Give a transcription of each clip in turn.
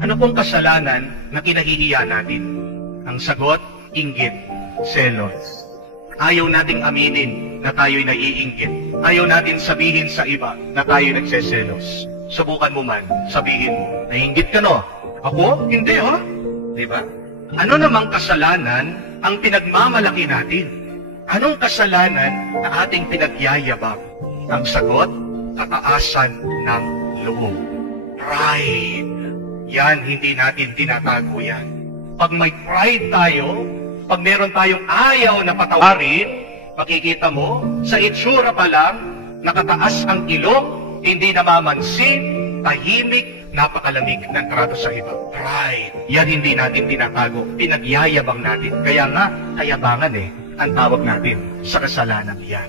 Ano pong kasalanan na kinahihiya natin? Ang sagot, inggit, selos. Ayaw nating aminin na tayo'y naiinggit. Ayaw natin sabihin sa iba na tayo'y nagseselos. Subukan mo man, sabihin mo, naiinggit ka no? Ako? Hindi ha? Diba? Ano namang kasalanan ang pinagmamalaki natin? Anong kasalanan na ating pinagyayabang? Ang sagot, kataasan ng loob. Pride. Yan, hindi natin tinatago yan. Pag may pride tayo, pag meron tayong ayaw na patawarin, makikita mo, sa itsura pa lang, nakataas ang ilong, hindi namamansin, tahimik, napakalamig ng trato sa iba. Pride. Yan hindi natin tinatago. Pinagyayabang natin. Kaya nga, kayabangan ang tawag natin sa kasalanan yan.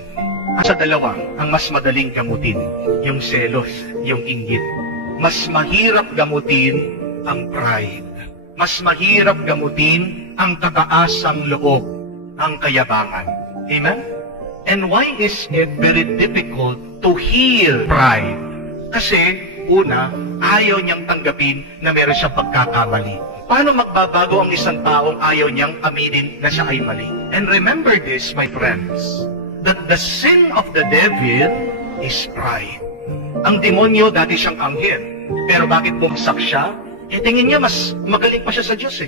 At sa dalawa, ang mas madaling gamutin, yung selos, yung inggit. Mas mahirap gamutin ang pride. Mas mahirap gamutin ang kataasang loob, ang kayabangan. Amen? And why is it very difficult to heal pride? Kasi, una, ayaw niyang tanggapin na meron siyang pagkakamali. Paano magbabago ang isang taong ayaw niyang aminin na siya ay mali? And remember this, my friends, that the sin of the devil is pride. Ang demonyo, dati siyang anghel. Pero bakit bumagsak siya? Tingin niya mas magaling pa siya sa Diyos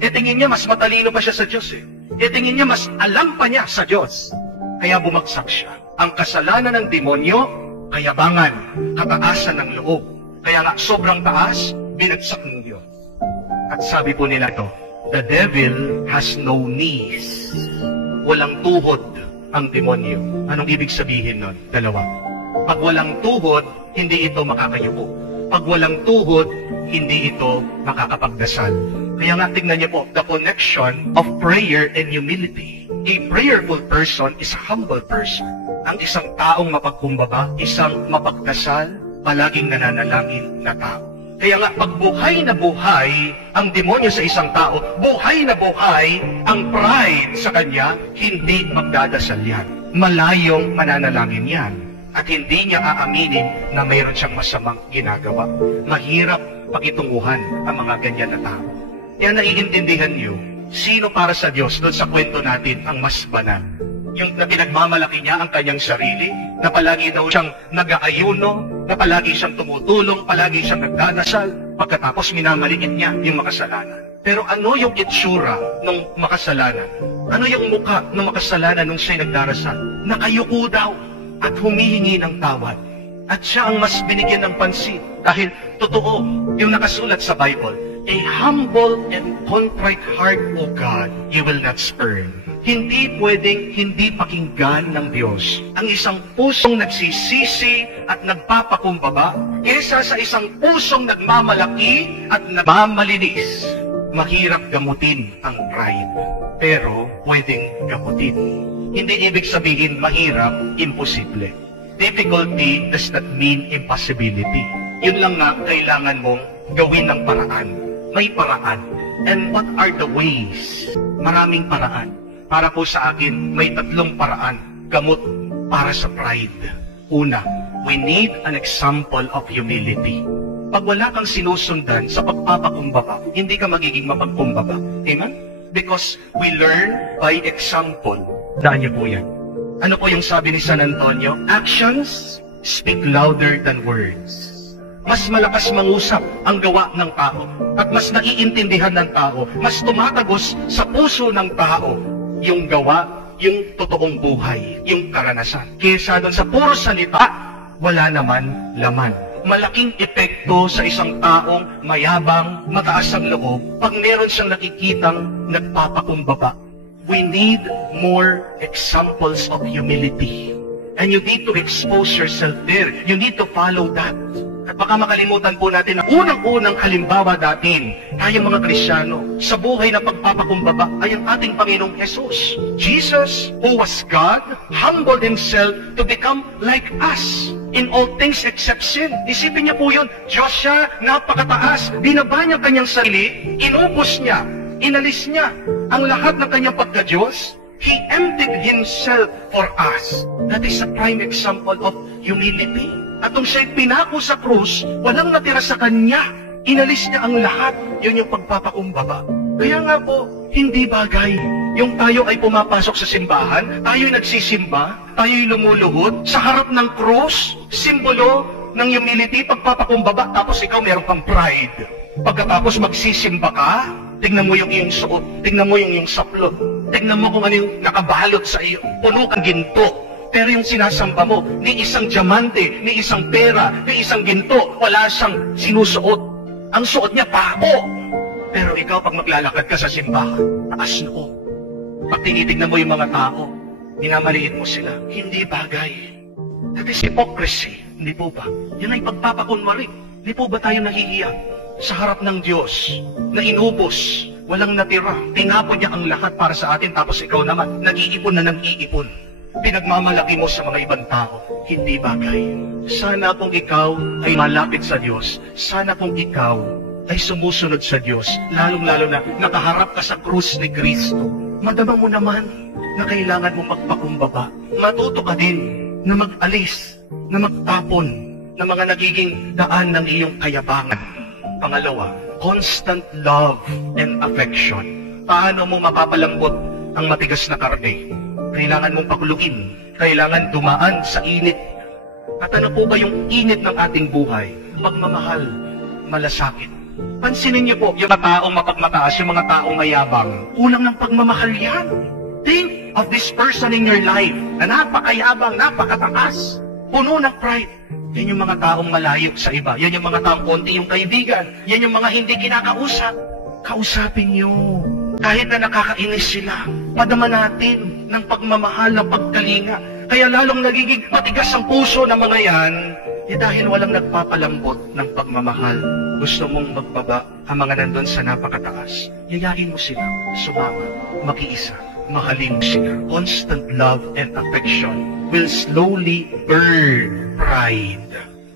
tingin niya mas matalino pa siya sa Diyos tingin niya mas alam pa niya sa Diyos. Kaya bumagsak siya. Ang kasalanan ng demonyo, kayabangan, kataasan ng loob. Kaya nga, sobrang taas, binagsak ng Diyos. At sabi po nila ito, the devil has no knees. Walang tuhod ang demonyo. Anong ibig sabihin nun? Dalawa. Pag walang tuhod, hindi ito makakayuko. Pag walang tuhod, hindi ito makakapagdasal. Kaya nga, tingnan niyo po, the connection of prayer and humility. A prayerful person is a humble person. Ang isang taong mapagkumbaba, isang mapagdasal, palaging nananalangin na tao. Kaya nga, pag buhay na buhay ang demonyo sa isang tao, buhay na buhay ang pride sa kanya, hindi magdadasal yan. Malayong mananalangin yan. At hindi niya aaminin na mayroon siyang masamang ginagawa. Mahirap pakitunguhan ang mga ganyan na tao. Kaya naiintindihan niyo, sino para sa Diyos doon sa kwento natin ang mas banal? Yung na pinagmamalaki niya ang kanyang sarili, na palagi daw siyang nag-aayuno, na palagi siyang tumutulong, palagi siyang nagdadasal, pagkatapos minamaliit niya yung makasalanan. Pero ano yung itsura ng makasalanan? Ano yung mukha ng makasalanan nung siya'y nagdarasal? Nakayuko daw at humihingi ng tawad. At siya ang mas binigyan ng pansin. Dahil totoo, yung nakasulat sa Bible, a humble and contrite heart, O God, you will not spurn. Hindi pwedeng hindi pakinggan ng Diyos ang isang pusong nagsisisi at nagpapakumbaba kesa sa isang pusong nagmamalaki at nagmamalinis. Mahirap gamutin ang pride, pero pwedeng gamutin. Hindi ibig sabihin mahirap, imposible. Difficulty does not mean impossibility. Yun lang nga kailangan mong gawin ng paraan. May paraan. And what are the ways? Maraming paraan. Para po sa akin, may 3 paraan. Gamot para sa pride. Una, we need an example of humility. Pag wala kang sinusundan sa pagpapakumbaba, hindi ka magiging mapagkumbaba. Amen? Because we learn by example. Daan niyo po yan. Ano po yung sabi ni San Antonio? Actions speak louder than words. Mas malakas mangusap ang gawa ng tao at mas naiintindihan ng tao, mas tumatagos sa puso ng tao yung gawa, yung totoong buhay, yung karanasan. Kesa doon sa puro salita, wala naman laman. Malaking epekto sa isang taong mayabang, mataas ang loob, pag meron siyang nakikitang nagpapakumbaba. We need more examples of humility. And you need to expose yourself there. You need to follow that. At baka makalimutan po natin ang unang-unang halimbawa natin, tayong mga Kristiyano, sa buhay na pagpapakumbaba ay ang ating Panginoong Jesus. Jesus, who was God, humbled Himself to become like us in all things except sin. Isipin niya po yun, Diyos siya, napakataas, binaba niya kanyang sarili, inubos niya, inalis niya ang lahat ng kanyang pagka-Diyos. He emptied Himself for us. That is a prime example of humility. At nung siya'y pinako sa krus, walang natira sa kanya, Inalis niya ang lahat. Yun yung pagpapakumbaba. Kaya nga po, hindi bagay. Yung tayo ay pumapasok sa simbahan, tayo'y nagsisimba, tayo'y lumuluhod sa harap ng krus, simbolo ng humility, pagpapakumbaba, tapos ikaw meron kang pride. Pagkatapos magsisimba ka, tingnan mo yung iyong suot, tingnan mo yung iyong saplot, tingnan mo kung ano yung nakabalot sa iyo, puno kang ginto. Pero yung sinasamba mo, ni isang diamante, ni isang pera, ni isang ginto, wala siyang sinusuot. Ang suot niya, pako. Pero ikaw, pag maglalakad ka sa simbahan, taas noo. Pag tinitignan mo yung mga tao, minamaliit mo sila. Hindi bagay. That is hypocrisy. Hindi po ba? Yan ay pagpapakunwari. Hindi po ba tayo nahihiya sa harap ng Diyos na inubos, walang natira, tinapon niya ang lahat para sa atin, tapos ikaw naman, nag-iipon na nag-iipon. Pinagmamalaki mo sa mga ibang tao. Hindi bagay. Sana kung ikaw ay malapit sa Diyos, sana kung ikaw ay sumusunod sa Diyos, lalong-lalo na nakaharap ka sa krus ni Kristo, madama mo naman na kailangan mo magpakumbaba. Matuto ka din na mag-alis, na magtapon ng mga nagiging daan ng iyong kayabangan. Pangalawa, constant love and affection. Paano mo mapapalambot ang matigas na karne? Kailangan mong pakuluin. Kailangan dumaan sa init. At ano po ba yung init ng ating buhay? Pagmamahal, malasakit. Pansinin niyo po, yung mga taong mapagmataas, yung mga taong mayabang, kulang ng pagmamahal yan. Think of this person in your life na napakayabang, napakataas, puno ng pride. Yan yung mga taong malayo sa iba. Yan yung mga taong konti yung kaibigan. Yan yung mga hindi kinakausap. Kausapin niyo. Kahit na nakakainis sila, padama natin ng pagmamahal, ng pagkalinga. Kaya lalong nagiging matigas ang puso ng mga yan, dahil walang nagpapalambot ng pagmamahal. Gusto mong magbaba ang mga nandun sa napakataas. Yayain mo sila, sumama, makiisa, mahalin sila. Constant love and affection will slowly burn pride.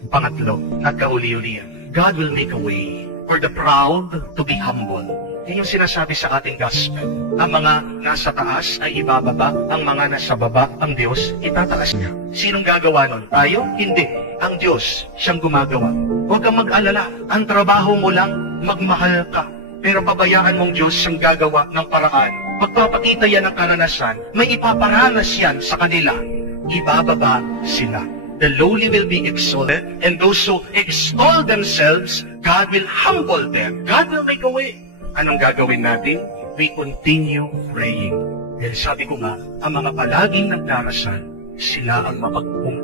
Pangatlo, at kauli-ulian, God will make a way for the proud to be humble. Yan yung sinasabi sa ating gospel. Ang mga nasa taas ay ibababa, ang mga nasa baba, ang Diyos, itataas niya. Sinong gagawa nun? Tayo? Hindi. Ang Diyos, siyang gumagawa. Huwag kang mag-alala. Ang trabaho mo lang, magmahal ka. Pero pabayaan mong Diyos siyang gagawa ng paraan. Magpapakita yan ng karanasan, may ipaparanas yan sa kanila. Ibababa sila. The lowly will be exalted, and those who extol themselves, God will humble them. God will make a way. Anong gagawin natin? We continue praying. Dahil sabi ko nga, ang mga palaging nagdarasal, sila ang mapagpunan.